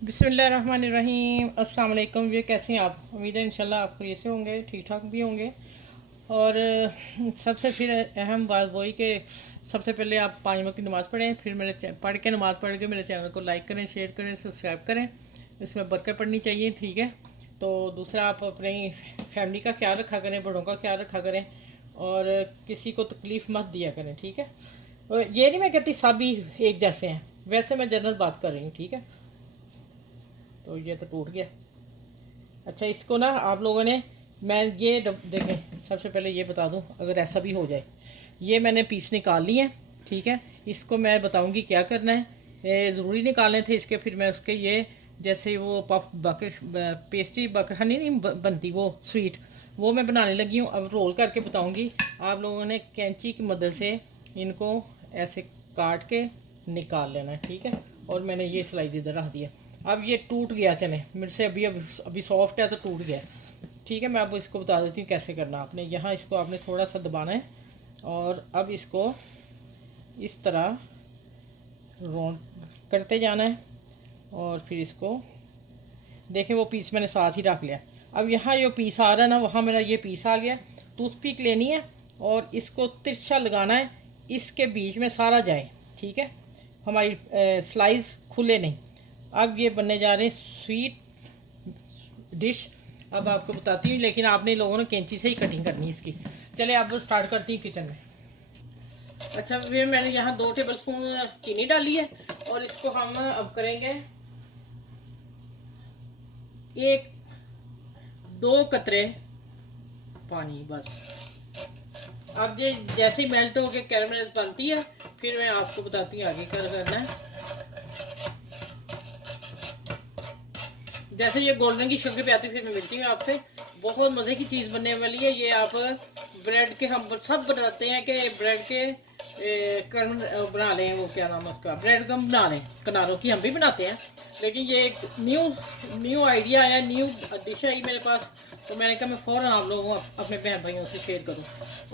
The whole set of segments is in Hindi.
बिस्मिल्लाहिर्रहमानिर्रहीम। अस्सलाम वालेकुम। ये कैसे हैं आप? उम्मीद है इंशाल्लाह आप खैरियत से होंगे, ठीक ठाक भी होंगे। और सबसे फिर अहम बात वही कि सबसे पहले आप 5 वक्त की नमाज़ पढ़ें, फिर पढ़ के नमाज़ पढ़ के मेरे चैनल को लाइक करें, शेयर करें, सब्सक्राइब करें। इसमें बरकत पड़नी चाहिए, ठीक है। तो दूसरा, आप अपनी फैमिली का ख्याल रखा करें, बड़ों का ख्याल रखा करें और किसी को तकलीफ़ मत दिया करें, ठीक है। और ये नहीं मैं कहती सब ही एक जैसे हैं, वैसे मैं जनरल बात कर रही हूँ, ठीक है। तो ये तो टूट गया। अच्छा, इसको ना आप लोगों ने, मैं ये देखें, सबसे पहले ये बता दूं, अगर ऐसा भी हो जाए, ये मैंने पीस निकाल लिए हैं, ठीक है। इसको मैं बताऊंगी क्या करना है। ये ज़रूरी निकालने थे इसके, फिर मैं उसके ये जैसे वो पफ बकर पेस्ट्री बकर हनी नहीं बनती वो स्वीट, वो मैं बनाने लगी हूँ। अब रोल करके बताऊँगी। आप लोगों ने कैंची की मदद से इनको ऐसे काट के निकाल लेना है, ठीक है। और मैंने ये स्लाइस इधर रख दिया। अब ये टूट गया, चले मेरे से अभी सॉफ्ट है तो टूट गया, ठीक है। मैं अब इसको बता देती हूँ कैसे करना। आपने यहाँ इसको आपने थोड़ा सा दबाना है और अब इसको इस तरह रोल करते जाना है और फिर इसको देखें, वो पीस मैंने साथ ही रख लिया। अब यहाँ जो पीस आ रहा है ना, वहाँ मेरा ये पीस आ गया। टूथपिक लेनी है और इसको तिरछा लगाना है, इसके बीच में सारा जाए, ठीक है। हमारी स्लाइस खुले नहीं। अब ये बनने जा रहे हैं स्वीट डिश। अब आपको बताती हूँ, लेकिन आपने लोगों ने कैंची से ही कटिंग करनी है इसकी। चले अब स्टार्ट करती हूँ किचन में। अच्छा, ये मैंने यहाँ 2 टेबल स्पून चीनी डाली है और इसको हम अब करेंगे 1-2 कतरे पानी, बस। अब ये जैसे ही मेल्ट होकर कैरमल बनती है, फिर मैं आपको बताती हूँ आगे क्या करना है। जैसे ये गोल्डन की शक्ल पे आती है, फिर मैं मिलती हूँ आपसे। बहुत मज़े की चीज़ बनने वाली है ये। आप ब्रेड के, हम सब बताते हैं कि ब्रेड के कर्म बना लें, वो क्या नाम है उसका, ब्रेड गम बना लें। किनारों की हम भी बनाते हैं, लेकिन ये एक न्यू आइडिया आया, न्यू डिश आई मेरे पास। तो मैंने कहा मैं फ़ौरन आप लोगों को अपने बहन भाइयों से शेयर करूं।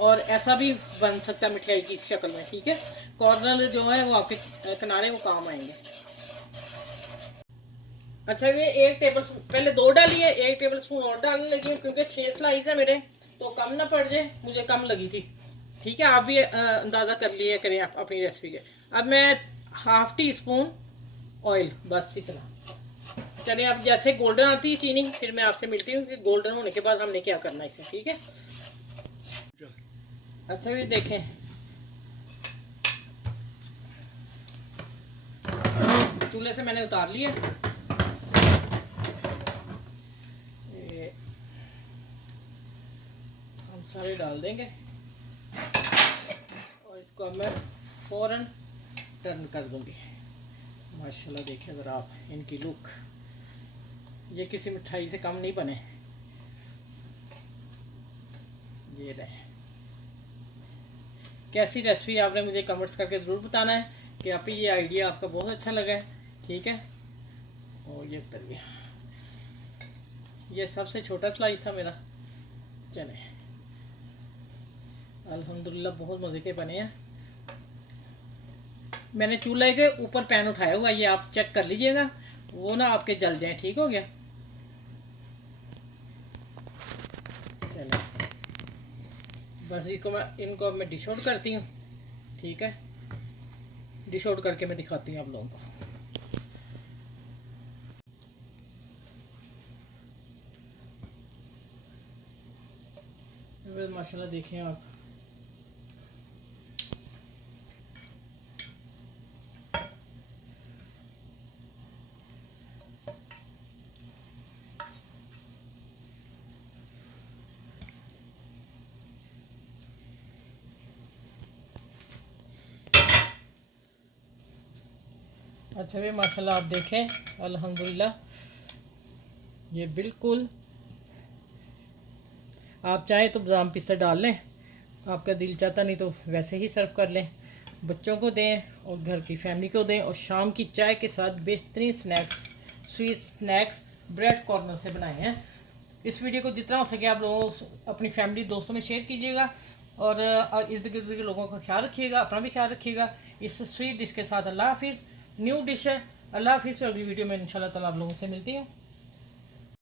और ऐसा भी बन सकता है मिठाई की शक्ल में, ठीक है। कॉर्नर जो है वो आपके किनारे वो काम आएंगे। अच्छा, ये 1 टेबल स्पून पहले 2 डाली है, 1 टेबल स्पून और डालने लगी हूँ क्योंकि 6 स्लाइस है मेरे, तो कम ना पड़ जाए, मुझे कम लगी थी, ठीक है। आप भी अंदाज़ा कर लिया करें आप अपनी रेसिपी के। अब मैं ½ टी स्पून ऑयल, बस इतना। चलिए, अब जैसे गोल्डन आती है चीनी, फिर मैं आपसे मिलती हूँ कि गोल्डन होने के बाद हमने क्या करना है इसे, ठीक है। अच्छा, ये देखें, चूल्हे से मैंने उतार लिया। हम सारे डाल देंगे और इसको अब मैं फ़ौरन टर्न कर दूंगी। माशाल्लाह, देखिए अगर आप इनकी लुक, ये किसी मिठाई से कम नहीं बने। ये ले, कैसी रेसिपी आपने मुझे कमेंट्स करके ज़रूर बताना है कि आप ये आइडिया आपका बहुत अच्छा लगा है, ठीक है। और ये कर गया, ये सबसे छोटा स्लाइस था मेरा। चले, अल्हम्दुलिल्लाह बहुत मज़े के बने हैं। मैंने चूल्हे के ऊपर पैन उठाया हुआ, ये आप चेक कर लीजिएगा, वो ना आपके जल जाए, ठीक हो गया। चलो, बस इनको मैं डिश आउट करती हूँ, ठीक है। डिश आउट करके मैं दिखाती हूँ आप लोगों को। माशाल्लाह देखें आप, अच्छा भी माशाल्लाह आप देखें, अल्हम्दुलिल्लाह ये बिल्कुल, आप चाहें तो बादाम पिस्ता डाल लें, आपका दिल चाहता, नहीं तो वैसे ही सर्व कर लें। बच्चों को दें और घर की फैमिली को दें, और शाम की चाय के साथ बेहतरीन snacks, sweet snacks bread corner से बनाए हैं। इस वीडियो को जितना हो सके आप लोगों अपनी फैमिली दोस्तों में शेयर कीजिएगा और इर्द गिर्द के लोगों का ख्याल रखिएगा, अपना भी ख्याल रखिएगा। इस स्वीट डिश के साथ अल्लाह हाफिज़। न्यू डिश है, अल्लाह हाफिज़। अगली वीडियो में इंशाल्लाह ताला आप लोगों से मिलती हूँ।